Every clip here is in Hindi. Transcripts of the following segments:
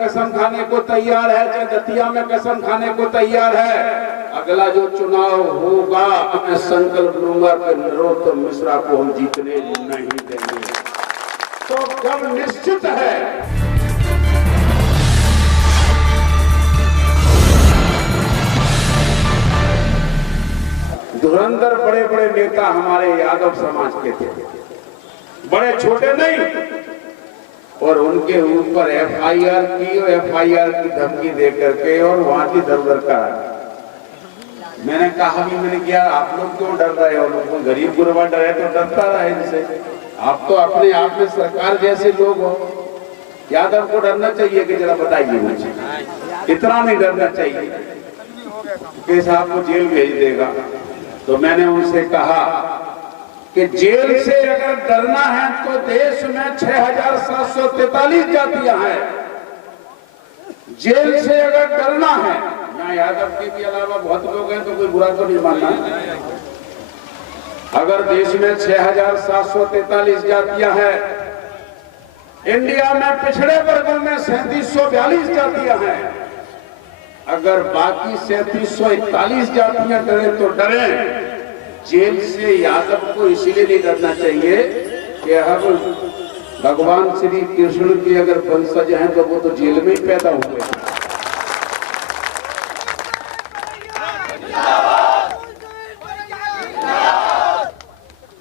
कसम खाने को तैयार है, चाहे दतिया में कसम खाने को तैयार है। अगला जो चुनाव होगा मैं संकल्प लूंगा कि नरोत्तम मिश्रा को हम जीतने नहीं देंगे। तो कब निश्चित है। धुरंधर बड़े बड़े नेता हमारे यादव समाज के थे, बड़े छोटे नहीं, और उनके ऊपर एफआईआर की और एफआईआर की धमकी दे करके और वहां की दर का। मैंने कहा भी, मैंने किया आप लोग क्यों डर रहे हो? लोग गरीब गुरबा डरे तो डरता रहे इनसे। आप तो अपने आप में सरकार जैसे लोग हो। यादव को डरना चाहिए कि जरा बताइए मुझे, इतना नहीं डरना चाहिए कि साहब को जेल भेज देगा। तो मैंने उनसे कहा कि जेल से अगर डरना है तो देश में 6743 जातियां हैं। जेल से अगर डरना है, यहाँ यादव के भी अलावा बहुत लोग हैं तो कोई बुरा तो नहीं मानना। अगर देश में 6743 जातियां हैं, इंडिया में पिछड़े वर्गों में 3742 जातियां हैं। अगर बाकी 3741 जातियां डरे तो डरे। जेल से यादव को इसीलिए नहीं डरना चाहिए कि हम भगवान श्री कृष्ण की अगर वंशज हैं तो वो तो जेल में ही पैदा हुए।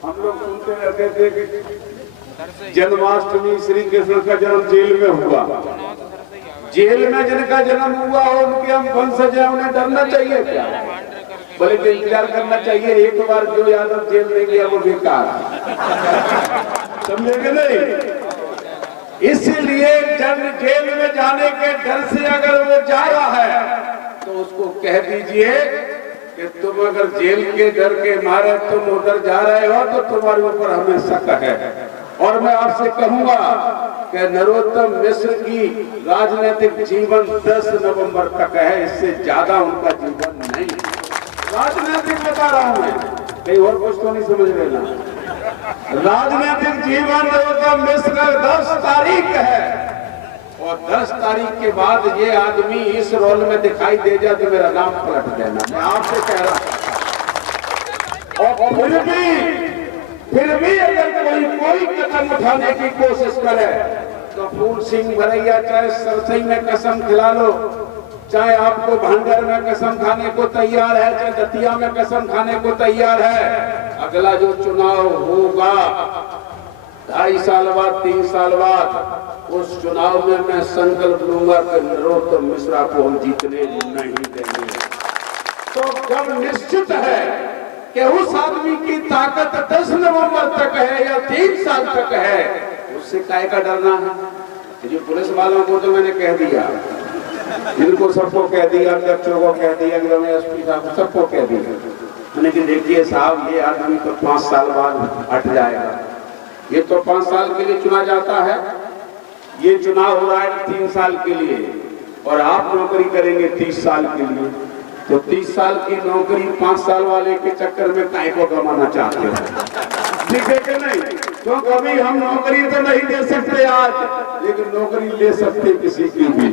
हम लोग सुनते रहते थे कि जन्माष्टमी श्री कृष्ण का जन्म जेल में हुआ। जेल में जिनका जन्म हुआ हो उनके हम वंशज हैं, उन्हें डरना चाहिए क्या? बल्कि इंतजार करना चाहिए। एक बार जो यादव जेल में गया वो बेकार, समझेंगे नहीं। इसलिए जब जेल में जाने के डर से अगर वो जा रहा है तो उसको कह दीजिए कि तुम अगर जेल के डर के मारे तुम उधर जा रहे हो तो तुम्हारे ऊपर हमें शक है। और मैं आपसे कहूंगा कि नरोत्तम मिश्र की राजनीतिक जीवन 10 नवंबर तक है, इससे ज्यादा उनका जीवन नहीं। राजनीतिक बता रहा हूं मैं, कहीं और कुछ तो नहीं समझ लेना। राजनीतिक जीवन नरोत्तम मिश्र का 10 तारीख है, और 10 तारीख के बाद ये आदमी इस रोल में दिखाई दे जाए तो मेरा नाम पलट देना, मैं आपसे कह रहा हूं। और फिर भी अगर कोई कदम उठाने की कोशिश करे तो फूल सिंह भरैया चाहे सरसई में कसम खिला लो, चाहे आपको भांडर में कसम खाने को तैयार है, चाहे दतिया में कसम खाने को तैयार है। अगला जो चुनाव होगा 2.5 साल बाद 3 साल बाद, उस चुनाव में मैं संकल्प लूंगा कि नरोत्तम मिश्रा को हम जीतने नहीं देंगे। तो कब निश्चित है कि उस आदमी की ताकत 10 नवंबर तक है या 3 साल तक है, उससे काहे का डरना है? जो पुलिस वालों को तो मैंने कह दिया, इनको सबको कह दिया, अध्यक्षों को कह दिया, एसपी साहब को सबको कह दिया मैंने कि देखिए साहब ये आदमी तो 5 साल बाद हट जाएगा। ये तो 5 साल के लिए चुना जाता है, ये चुनाव हो रहा है 3 साल के लिए, और आप नौकरी करेंगे 30 साल के लिए। तो 30 साल की नौकरी 5 साल वाले के चक्कर में काहे को गंवाना चाहते हो? ठीक है कि नहीं? तो कभी हम नौकरी तो नहीं दे सकते आज, लेकिन नौकरी ले सकते किसी की भी,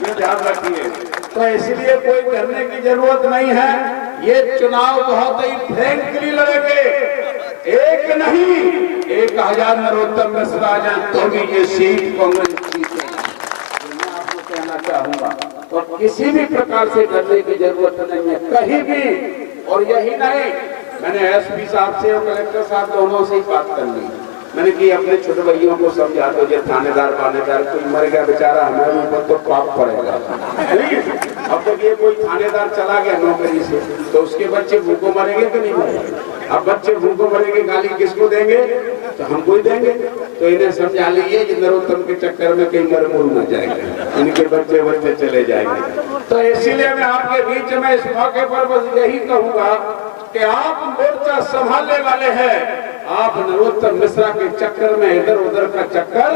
ये ध्यान रखिए। तो इसलिए कोई डरने की जरूरत नहीं है। ये चुनाव बहुत ही फ्रैंकली लड़ेंगे, एक नहीं 1000 नरोत्तम मिश्रा आ जाए तो भी ये सीट कांग्रेस जीतेगी, मैं आपको कहना चाहूंगा। और किसी भी प्रकार से डरने की जरूरत नहीं है कहीं भी। और यही नहीं, मैंने एसपी साहब से और कलेक्टर साहब दोनों से ही बात कर ली। मैंने कि अपने छोटे भाइयों को समझा दो, ये थानेदार बानेदार कोई मर गया बेचारा, हमारे ऊपर तो पाप पड़ेगा। अब तक ये कोई थानेदार चला गया नौकरी से तो उसके बच्चे भूखों मरेंगे तो नहीं मरेंगे? अब बच्चे भूखों मरेंगे, गाली किसको देंगे? तो हमको ही देंगे। तो इन्हें समझा लीजिए कि नरोत्तम के चक्कर में कहीं मरमूल न जाएंगे, इनके बच्चे चले जाएंगे। तो इसीलिए मैं आपके बीच में इस मौके पर बस यही कहूंगा कि आप मोर्चा संभालने वाले हैं, आप नरोत्तम मिश्रा के चक्कर में इधर उधर का चक्कर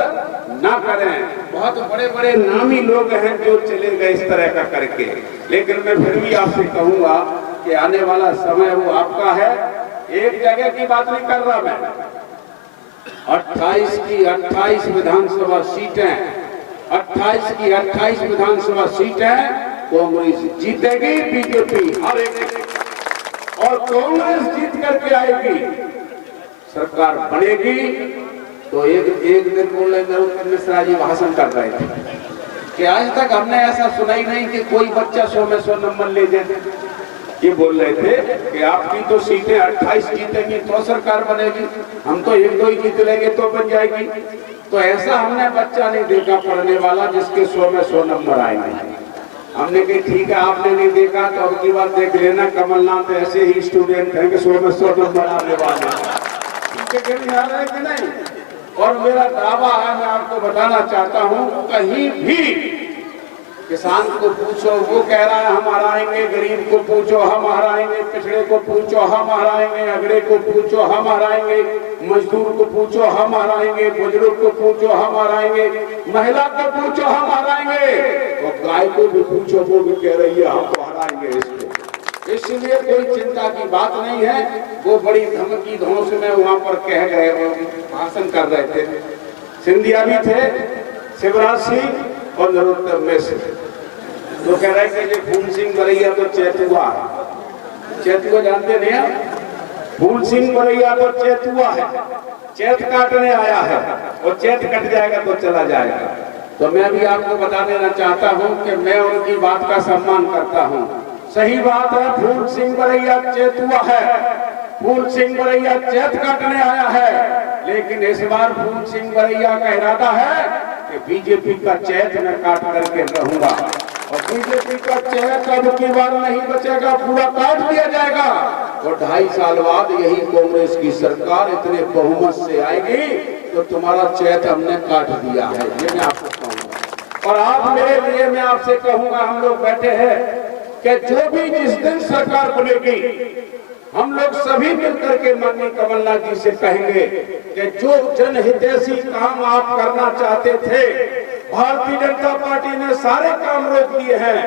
ना करें। बहुत बड़े बड़े नामी लोग हैं जो चले गए इस तरह का करके, लेकिन मैं फिर भी आपसे कहूंगा कि आने वाला समय वो आपका है। एक जगह की बात नहीं कर रहा मैं, 28 की 28 विधानसभा सीटें 28 की 28 विधानसभा सीटें कांग्रेस जीतेगी, बीजेपी हारेगी। और कांग्रेस जीत करके आएगी, सरकार बनेगी। तो एक दिन बोले नरोत्तम मिश्रा जी भाषण कर रहे थे कि आज तक हमने ऐसा सुना ही नहीं कि कोई बच्चा 100 में 100 नंबर ले जाए। ये बोल रहे थे कि आपकी तो सीटें 28 जीतेंगी तो सरकार बनेगी, हम तो 1-2 ही जीत लेंगे तो बन जाएगी। तो ऐसा हमने बच्चा नहीं देखा पढ़ने वाला जिसके 100 में 100 नंबर आएंगे। हमने कहा ठीक है, आपने नहीं देखा तो अब की बात देख लेना, कमलनाथ ऐसे ही स्टूडेंट हैं कि 100 में 100 नंबर आने वाले नहीं आ रहे कि नहीं। और मेरा दावा है, मैं आपको बताना चाहता हूँ, कहीं भी किसान को पूछो वो कह रहा है हम हराएंगे, गरीब को पूछो हम हराएंगे, पिछड़े को पूछो हम हराएंगे, अगड़े को पूछो हम हराएंगे, मजदूर को पूछो हम हराएंगे, बुजुर्ग को पूछो हम हराएंगे, महिला को पूछो हम हराएंगे, और गाय को भी पूछो वो भी कह रही है हम तो हराएंगे इसको। इसलिए कोई चिंता की बात नहीं है। वो बड़ी धमकी धौंस में वहां पर कह गए, भाषण कर रहे थे। सिंधिया भी थे, शिवराज सिंह और नरोत्तम मिश्र। तो कह रहे थे कि फूल सिंह बरैया तो चैतुआ है। चैतुआ जानते नहीं आप? फूल सिंह बरैया तो चैतुआ है, चैत काटने आया है और चैत कट जाएगा तो चला जाएगा। तो मैं भी आपको बता देना चाहता हूं कि मैं उनकी बात का सम्मान करता हूं। सही बात है, फूल सिंह बरैया चैतुआ है, फूल सिंह बरैया चैत काटने आया है, लेकिन इस बार फूल सिंह बरैया का इरादा है कि बीजेपी का चैत मैं काट करके रहूंगा। और बीजेपी का चैत अब की बार नहीं बचेगा, पूरा काट दिया जाएगा। और 2.5 साल बाद यही कांग्रेस की सरकार इतने बहुमत से आएगी तो तुम्हारा चैत हमने काट दिया है, ये मैं आपको कहूँगा। और आप मेरे लिए मैं आपसे कहूँगा, हम लोग बैठे हैं कि जो भी जिस दिन सरकार बनेगी हम लोग सभी मिलकर के माननीय कमलनाथ जी से कहेंगे कि जो जनहितैषी काम आप करना चाहते थे, भारतीय जनता पार्टी ने सारे काम रोक दिए हैं,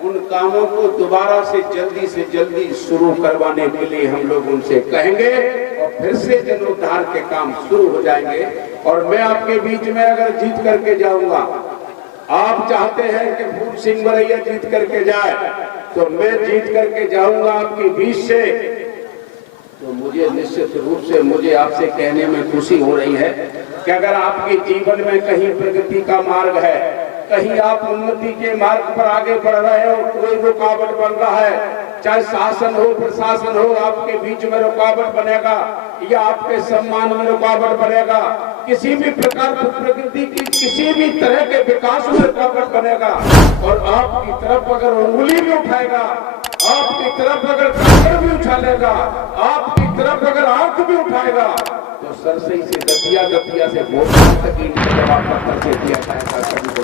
उन कामों को दोबारा से जल्दी शुरू करवाने के लिए हम लोग उनसे कहेंगे और फिर से जनोद्धार के काम शुरू हो जाएंगे। और मैं आपके बीच में अगर जीत करके जाऊंगा, आप चाहते हैं कि फूल सिंह बरैया जीत करके जाए, तो मैं जीत करके जाऊंगा आपके बीच से, तो मुझे निश्चित रूप से मुझे आपसे कहने में खुशी हो रही है कि अगर आपके जीवन में कहीं प्रगति का मार्ग है, कहीं आप उन्नति के मार्ग पर आगे बढ़ रहे हो, कोई रुकावट बन रहा है, चाहे शासन हो प्रशासन हो, आपके बीच में रुकावट बनेगा या आपके सम्मान में रुकावट बनेगा, किसी भी प्रकार की प्रगति की किसी भी तरह के विकास में रुकावट बनेगा, और आपकी तरफ अगर उंगली भी उठाएगा, आपकी तरफ अगर कमर भी उठा लेगा, आपकी तरफ अगर आंख भी उठाएगा, तो सरसई से दतिया से बहुत तक जवाब पत्थर से दिया जाएगा।